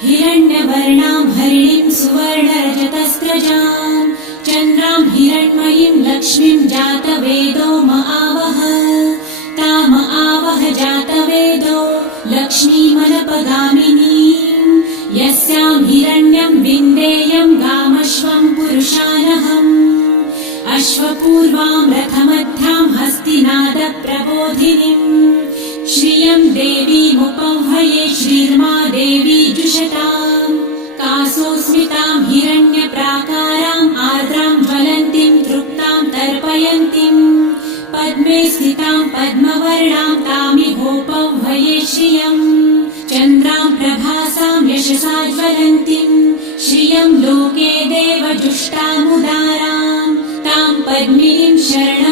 हिरण्यवर्णां हरिणीं सुवर्णरजतस्रजां चन्द्रां हिरण्मयीं लक्ष्मीं जातवेदो महावः ताम आवह जातवेदो लक्ष्मीमनपगामिनीं यस्यां हिरण्यं विन्देयं गामश्वं पुरुषानहम् अश्वपूर्वां रथमध्यां हस्तिनादप्रबोधिनीं श्रियं देवीमुपह्वये श्रीर्मा देवी जुषतां कासोस्मितां हिरण्यप्राकाराम् आर्द्रां ज्वलन्तीं तृप्तां तर्पयन्तीं पद्मे स्थितां पद्मवर्णां तामिहोपह्वये श्रियं चन्द्रां प्रभासां यशसा ज्वलन्तीं श्रियं लोके देवजुष्टामुदारां तां पद्मिनीं शरणं